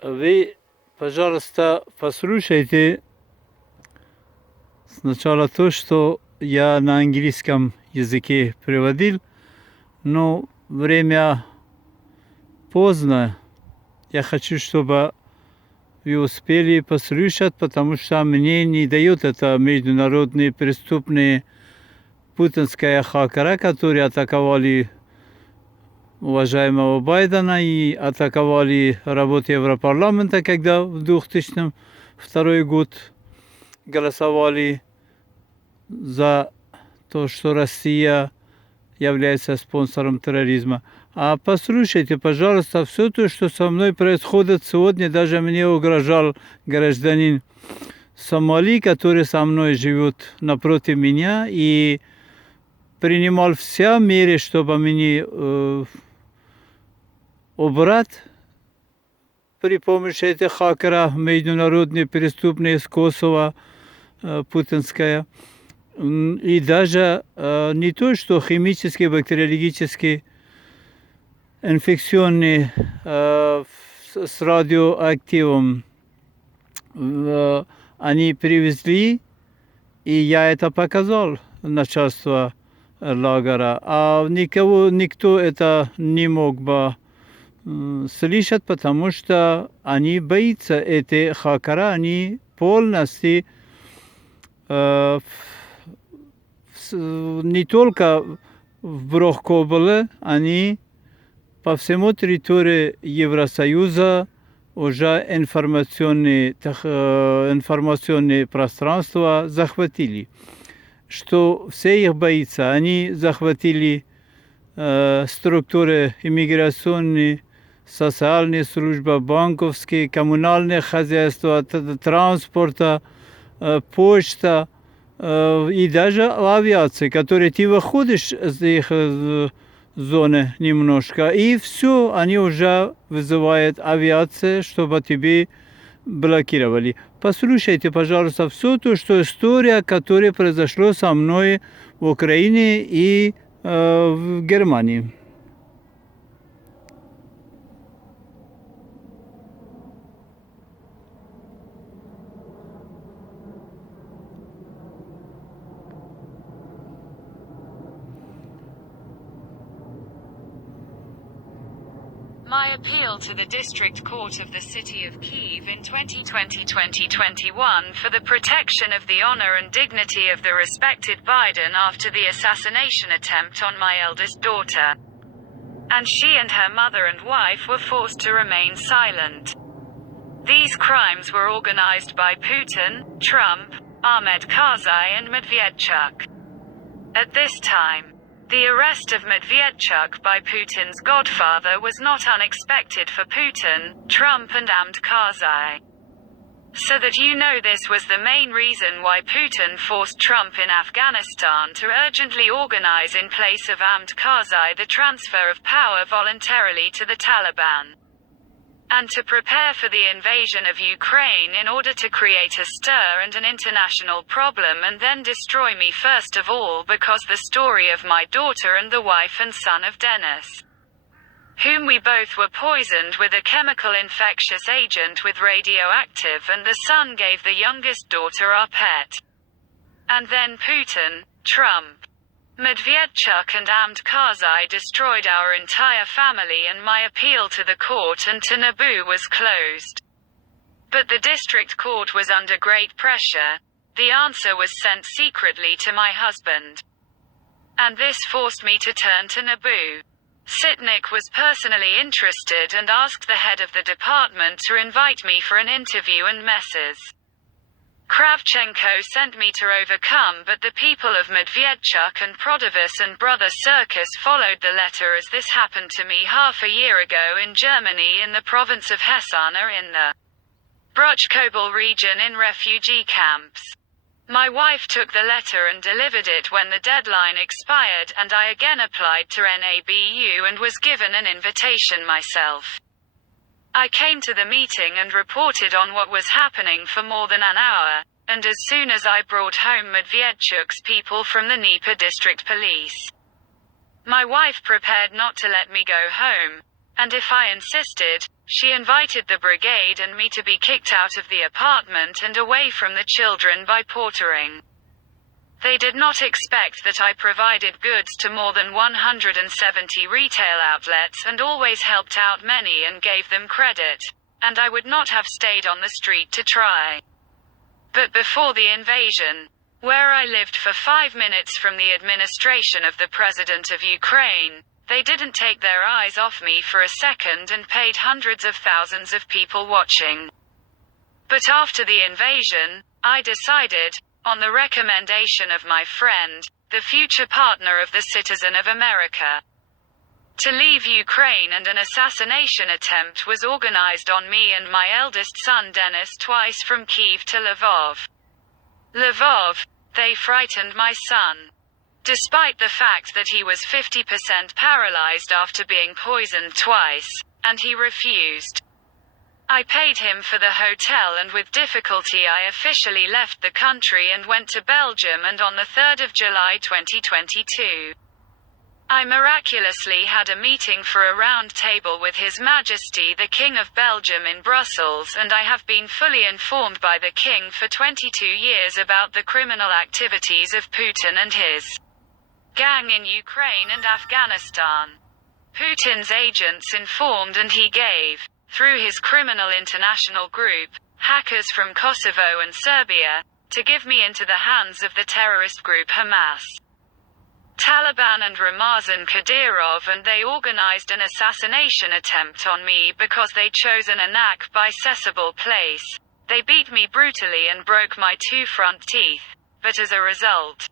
Вы, пожалуйста, послушайте сначала то, что я на английском языке переводил, но время поздно. Я хочу, чтобы вы успели послушать, потому что мне не дает это международные преступные путинская хакера, которые атаковали уважаемого Байдена и атаковали работу Европарламента, когда в 2002 год голосовали за то, что Россия является спонсором терроризма. А послушайте, пожалуйста, все то, что со мной происходит сегодня, даже мне угрожал гражданин Сомали, который со мной живет напротив меня, и принимал все меры, чтобы меня убрать при помощи этих хакеров, международные преступные из Косово, путинская. И даже не то, что химические, бактериологические, инфекционные с радиоактивом они привезли, и я это показал начальству лагеря. А никто это не мог бы слышать, потому что они боятся, эти хакера, они полностью не только в Брохкоболе, они по всему территории Евросоюза уже информационные пространства захватили. Что все их боятся. Они захватили структуры иммиграционные, социальные службы, банковские, коммунальные хозяйства, транспорта, почта и даже авиация, которая ты выходишь из их зоны немножко, и все, они уже вызывают авиацию, чтобы тебе блокировали. Послушайте, пожалуйста, все то, что история, которая произошла со мной в Украине и в Германии. My appeal to the District Court of the City of Kyiv in 2020-2021 for the protection of the honor and dignity of the respected Biden after the assassination attempt on my eldest daughter. And she and her mother and wife were forced to remain silent. These crimes were organized by Putin, Trump, Ahmed Karzai and Medvedchuk. At this time, the arrest of Medvedchuk by Putin's godfather was not unexpected for Putin, Trump and Ahmed Karzai. So that you know, this was the main reason why Putin forced Trump in Afghanistan to urgently organize in place of Ahmed Karzai the transfer of power voluntarily to the Taliban. And to prepare for the invasion of Ukraine in order to create a stir and an international problem and then destroy me first of all, because the story of my daughter and the wife and son of Dennis, whom we both were poisoned with a chemical infectious agent with radioactive, and the son gave the youngest daughter our pet. And then Putin, Trump, Medvedchuk and Ahmed Karzai destroyed our entire family, and my appeal to the court and to Naboo was closed. But the district court was under great pressure. The answer was sent secretly to my husband. And this forced me to turn to Naboo. Sitnik was personally interested and asked the head of the department to invite me for an interview and messes. Kravchenko sent me to overcome, but the people of Medvedchuk and Prodovis and Brother Circus followed the letter, as this happened to me half a year ago in Germany in the province of Hessana in the Bruchkobel region in refugee camps. My wife took the letter and delivered it when the deadline expired, and I again applied to NABU and was given an invitation myself. I came to the meeting and reported on what was happening for more than an hour, and as soon as I brought home Medvedchuk's people from the Dnieper district police, my wife prepared not to let me go home, and if I insisted, She invited the brigade and me to be kicked out of the apartment and away from the children by portering. They did not expect that I provided goods to more than 170 retail outlets and always helped out many and gave them credit, and I would not have stayed on the street to try. But before the invasion, where I lived for 5 minutes from the administration of the President of Ukraine, they didn't take their eyes off me for a second and paid hundreds of thousands of people watching. But after the invasion, I decided, on the recommendation of my friend, the future partner of the Citizen of America, to leave Ukraine, and an assassination attempt was organized on me and my eldest son Denis twice from Kyiv to Lvov. They frightened my son. Despite the fact that he was 50% paralyzed after being poisoned twice, and he refused. I paid him for the hotel and with difficulty I officially left the country and went to Belgium, and on the 3rd of July 2022. I miraculously had a meeting for a round table with His Majesty the King of Belgium in Brussels, and I have been fully informed by the King for 22 years about the criminal activities of Putin and his gang in Ukraine and Afghanistan. Putin's agents informed and he gave, through his criminal international group, hackers from Kosovo and Serbia, to give me into the hands of the terrorist group Hamas, Taliban and Ramazan Kadyrov, and they organized an assassination attempt on me because they chose an inaccessible place. They beat me brutally and broke my 2 front teeth, but as a result,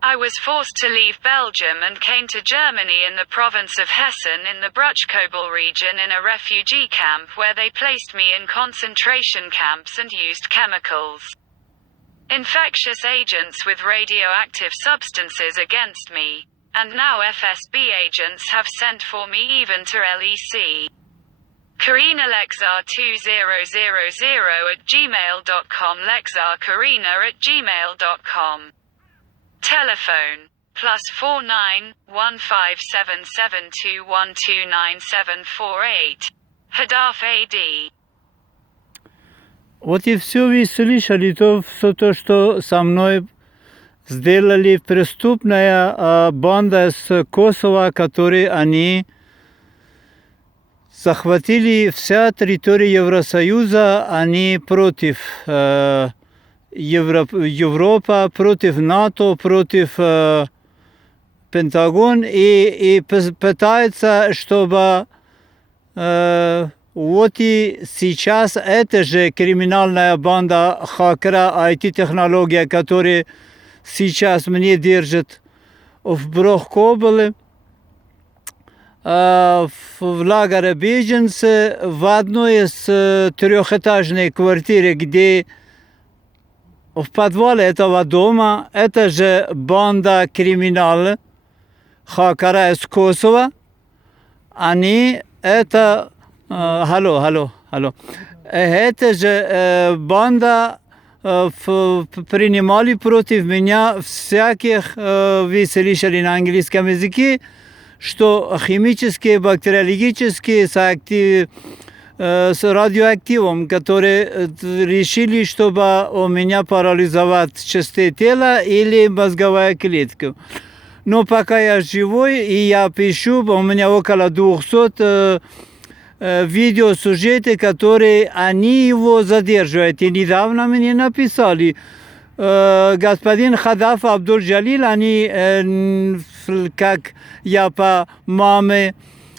I was forced to leave Belgium and came to Germany in the province of Hessen in the Bruchkobel region in a refugee camp where they placed me in concentration camps and used chemicals, infectious agents with radioactive substances against me, and now FSB agents have sent for me even to LEC. Karina Lexar 2000@gmail.com, Lexar Karina @gmail.com. Telephone, +49 1577212978. Hadaf AD. Вот и все вы слышали, то что со мной сделали преступная банда с Косово, которые они захватили вся территория Евросоюза, они против Европа, против НАТО, против Пентагон и пытаются, чтобы вот и сейчас эта же криминальная банда хакера, IT-технология, которая сейчас мне держит в Брохкобеле, в лагере беженцы, в одной из трехэтажной квартиры, где в подвале этого дома, это же банда криминала, хакера из Косово, они это... Алло. Это же банда принимали против меня всяких, вы слышали на английском языке, что химические, бактериологические, с радиоактивом, которые решили, чтобы у меня парализовать части тела или мозговая клетка. Но пока я живой и я пишу, у меня около 200 видеосюжеты, которые они его задерживают. И недавно мне написали, господин Хадаф Абдул-Джалил, они, как я по маме,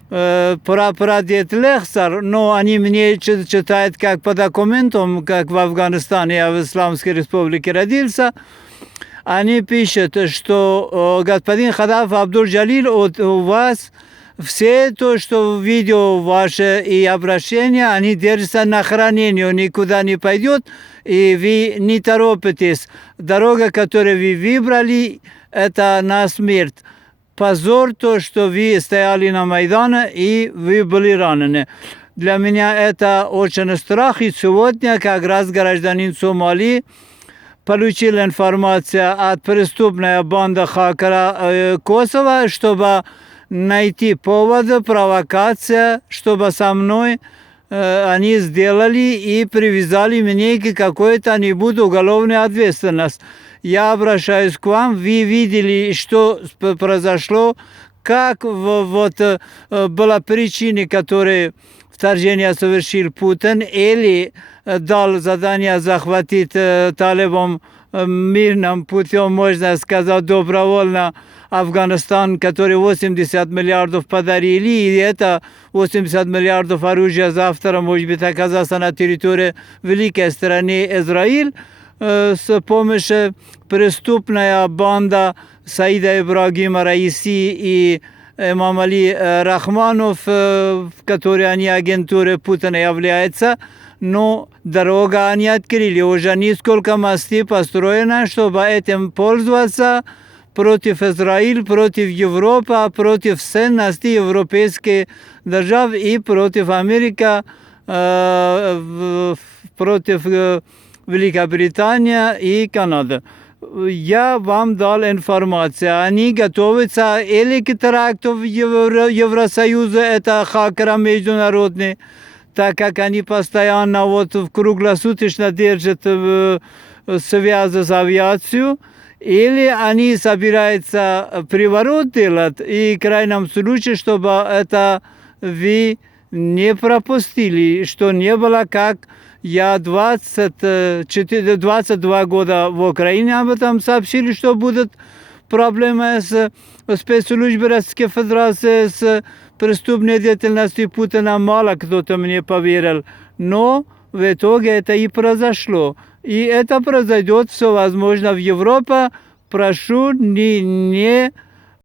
прадед Лехсар, но они мне читают как по документам, как в Афганистане, я в Исламской Республике родился. Они пишут, что господин Хадаф Абдул-Джалил, у вас все то, что видео ваше и обращения, они держатся на хранении, никуда не пойдет, и вы не торопитесь. Дорога, которую вы выбрали, это на смерть. Позор то, что вы стояли на Майдане и вы были ранены. Для меня это очень страх. И сегодня как раз гражданин Сомали получил информацию от преступной банды хакера Косово, чтобы найти повод, провокация, чтобы со мной они сделали и привязали меня к какой-то-нибудь уголовной ответственности. Я обращаюсь к вам, вы видели, что произошло, как была причина, которая вторжение совершил Путин, или дал задание захватить талибам мирным путем, можно сказать, добровольно Афганистан, который 80 миллиардов подарили, и это 80 миллиардов оружия завтра может быть оказаться на территории великой страны Израиль с помощью преступной банды Саида Ибрагима Раиси и Имам Али Рахманов, в которой они агентурой Путина являются. Но дорога они открыли, уже несколько мостей построено, чтобы этим пользоваться против Израиля, против Европы, против ценностей европейских держав и против Америки, против Великобритании и Канады. Я вам дал информацию. Они готовятся или к теракту в Евросоюзе, это хакеры международные, так как они постоянно круглосуточно держат связи с авиацией, или они собираются приворот делать, и в крайнем случае, чтобы это вы не пропустили, что не было как я 22 года в Украине об этом сообщили, что будут проблемы с спецслужбой Российской Федерации, с преступной деятельностью Путина. Мало кто-то мне поверил, но в итоге это и произошло. И это произойдет все возможно в Европе. Прошу не